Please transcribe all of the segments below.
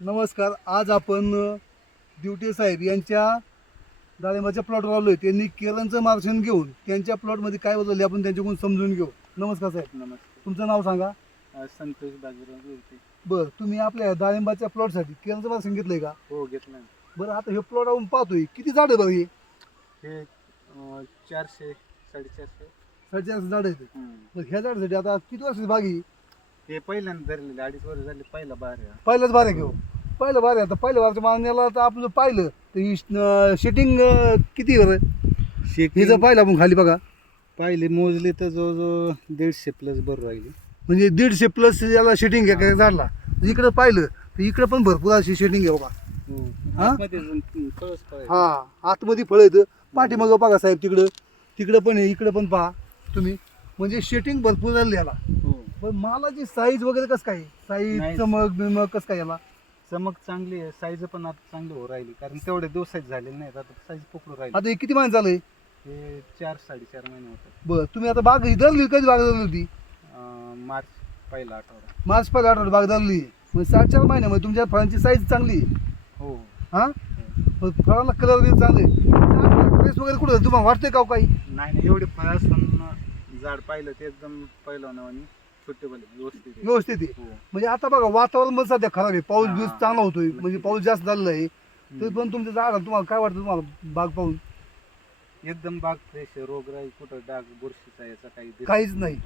नमस्कार. आज आपण दिवटे साहेब यांच्या डाळिंबाच्या प्लॉटवर आलो आहे. त्यांनी केरळचं मार्गदर्शन घेऊन त्यांच्या प्लॉटमध्ये काय बदलले आपण त्यांच्याकडून समजून घेऊ. नमस्कार साहेब. नमस्ते. तुमचं नाव सांगा. संतोष बाजीराव जोडते. बरं, तुम्ही आपल्या डाळिंबाच्या प्लॉटसाठी केरळचं मार्गदर्शन घेतलंय का? हो, घेतलं. बरं, आता हे प्लॉट आपण पाहतोय किती झाड आहे बरं? हे 400 450. 450 झाड आहेत. बरं, ह्या झाडासाठी आता किती वर्षाची बाग आहे? हे पहिल्यांदा धरलेले 2.5 वर्ष झाले. पहिला बार आहे. पहिल्याच बार आहे घेऊ. पहिलं बार आहे. आता पहिल्या बारच्या मागण्याला तर आपलं पाहिलं तर शेटिंग किती आहे बरं? हे जर पाहिलं आपण खाली बघा, पाहिले मोजले तर जवळजवळ 150 प्लस बरोबर राहिली. म्हणजे 150 प्लस याला शेटिंग आहे झाडला. इकडं पाहिलं तर इकडं पण भरपूर अशी शेटिंग आहे बघा. हा? हा, आतमध्ये फळ येतं. पाठीमागं बघा साहेब, तिकडं पण आहे, इकडं पण पहा तुम्ही. म्हणजे शेटिंग भरपूर झाली याला. पण मालाची साईज वगैरे कसं काय? साईज, नाही. चमक बिमक कसं काय याला? चमक चांगली आहे. साईज पण आता चांगली हो राहिली, कारण तेवढे दिवसाच झालेले नाहीत. आता साईज पकडू राहिली. आता हे किती महिने झालंय? हे 4-4.5 महिने होतात. बरं, तुम्ही आता बाग धरली, कधी बाग धरली होती? मार्च पहिला आठवडा. मार्च पहिल्या आठवड्यात बाग धरली. म्हणजे 4 महिन्यामध्ये तुमच्या फळांची साईज चांगली आहे. हो. हा, फळांना कलर बिल चांगले. ड्रेस वगैरे कुठं तुम्हाला वाटतंय का हो काही? नाही, एवढे फळ असून झाड पाहिलं ते एकदम पहिलं आणि छोटे व्यवस्थित आहे. व्यवस्थित आहे. हो. म्हणजे आता बघा, वातावरण पण सध्या खराब आहे. पाऊस बिऊस हा. चांगला होतोय, म्हणजे पाऊस जास्त झालेला आहे. तरी हम्म. पण तुमच्या झाड तुम्हाला काय वाटतं, तुम्हाला बाग पाहून? एकदम बाग फ्रेश आहे. रोगराई कुठं डाग बुरशीचा याचा काही दिसत काहीच नाही.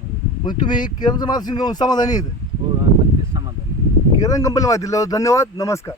म्हणजे तुम्ही केरळचं मार्गदर्शन घेऊन समाधानी आहेत? हो, नक्कीच समाधान. किरण कंपनी माहिती दिल्यावर धन्यवाद. नमस्कार.